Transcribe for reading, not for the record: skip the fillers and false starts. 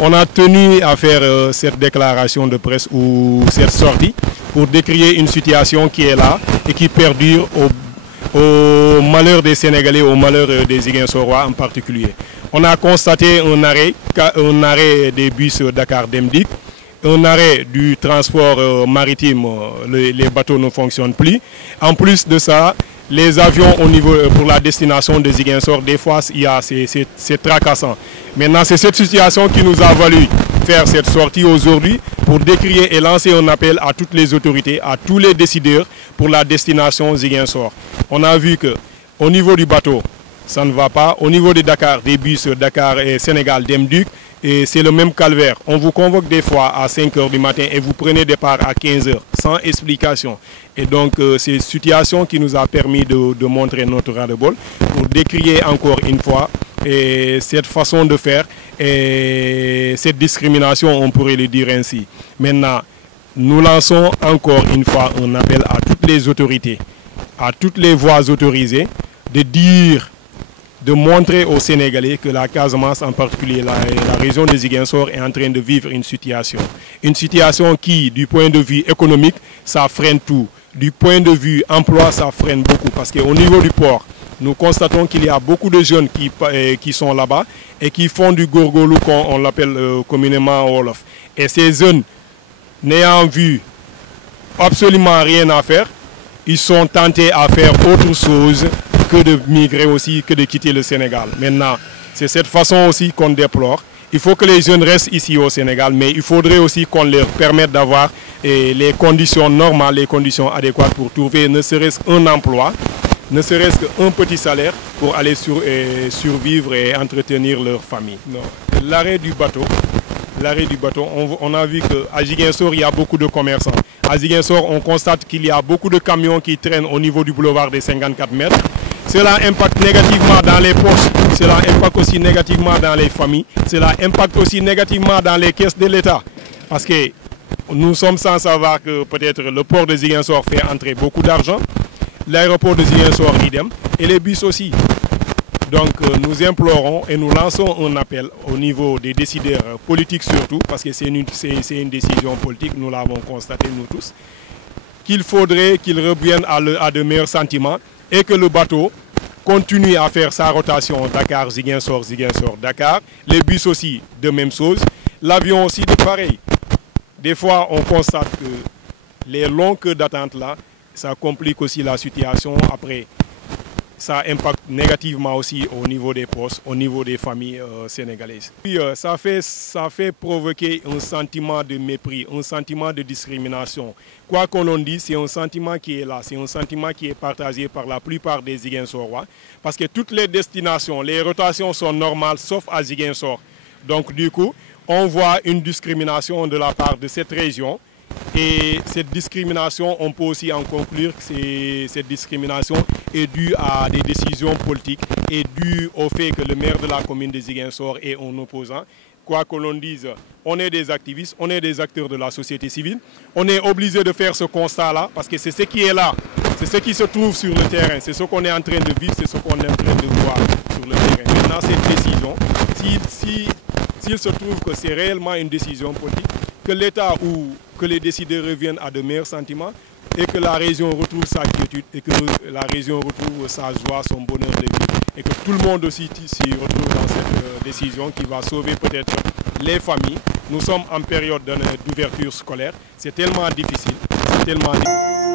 On a tenu à faire cette déclaration de presse ou cette sortie pour décrier une situation qui est là et qui perdure au malheur des Sénégalais, au malheur des Ziguinchorois en particulier. On a constaté un arrêt des bus Dakar-Demdik, un arrêt du transport maritime, les bateaux ne fonctionnent plus. En plus de ça, les avions pour la destination de Ziguinchor, des fois, c'est tracassant. Maintenant, c'est cette situation qui nous a valu faire cette sortie aujourd'hui pour décrier et lancer un appel à toutes les autorités, à tous les décideurs pour la destination Ziguinchor. On a vu qu'au niveau du bateau, ça ne va pas. Au niveau de Dakar, des bus Dakar et Sénégal Demdik, et c'est le même calvaire. On vous convoque des fois à 5 h du matin et vous prenez départ à 15 h sans explication. Et donc, c'est une situation qui nous a permis de montrer notre ras-le-bol pour décrier encore une fois cette façon de faire et cette discrimination, on pourrait le dire ainsi. Maintenant, nous lançons encore une fois un appel à toutes les autorités, à toutes les voies autorisées, de montrer aux Sénégalais que la Casamance, en particulier la région de Ziguinchor, est en train de vivre une situation. Une situation qui, du point de vue économique, ça freine tout. Du point de vue emploi, ça freine beaucoup. Parce qu'au niveau du port, nous constatons qu'il y a beaucoup de jeunes qui sont là-bas et qui font du gorgolou, comme on l'appelle communément en Wolof. Et ces jeunes, n'ayant vu absolument rien à faire, ils sont tentés à faire autre chose que de migrer aussi, que de quitter le Sénégal. Maintenant, c'est cette façon aussi qu'on déplore. Il faut que les jeunes restent ici au Sénégal, mais il faudrait aussi qu'on leur permette d'avoir les conditions normales, les conditions adéquates pour trouver ne serait-ce qu'un emploi, ne serait-ce qu'un petit salaire pour aller survivre et entretenir leur famille. L'arrêt du bateau, on a vu qu'à Ziguinchor, il y a beaucoup de commerçants. À Ziguinchor, on constate qu'il y a beaucoup de camions qui traînent au niveau du boulevard des 54 mètres. Cela impacte négativement dans les poches, cela impacte aussi négativement dans les familles, cela impacte aussi négativement dans les caisses de l'État. Parce que nous sommes sans savoir que peut-être le port de Ziguinchor fait entrer beaucoup d'argent, l'aéroport de Ziguinchor idem, et les bus aussi. Donc nous implorons et nous lançons un appel au niveau des décideurs politiques surtout, parce que c'est une décision politique, nous l'avons constaté nous tous, qu'il faudrait qu'ils reviennent à de meilleurs sentiments et que le bateau continue à faire sa rotation Dakar-Ziguinchor, Ziguinchor-Dakar. Les bus aussi de même chose, l'avion aussi de pareil. Des fois on constate que les longues queues d'attente là, ça complique aussi la situation après. Ça impacte négativement aussi au niveau des postes, au niveau des familles sénégalaises. Puis, ça fait provoquer un sentiment de mépris, un sentiment de discrimination. Quoi qu'on en dise, c'est un sentiment qui est là, c'est un sentiment qui est partagé par la plupart des Ziguinchorois. Parce que toutes les destinations, les rotations sont normales, sauf à Ziguinchor. Donc du coup, on voit une discrimination de la part de cette région. Et cette discrimination, on peut aussi en conclure que cette discrimination est due à des décisions politiques et due au fait que le maire de la commune de Ziguinchor est un opposant. Quoi que l'on dise, on est des activistes, on est des acteurs de la société civile. On est obligé de faire ce constat-là parce que c'est ce qui est là, c'est ce qui se trouve sur le terrain, c'est ce qu'on est en train de vivre, c'est ce qu'on est en train de voir sur le terrain. Maintenant, cette décision, s'il se trouve que c'est réellement une décision politique, que l'État ou que les décideurs reviennent à de meilleurs sentiments et que la région retrouve sa quiétude et que la région retrouve sa joie, son bonheur de vie et que tout le monde aussi s'y retrouve dans cette décision qui va sauver peut-être les familles. Nous sommes en période d'ouverture scolaire, c'est tellement difficile, c'est tellement difficile.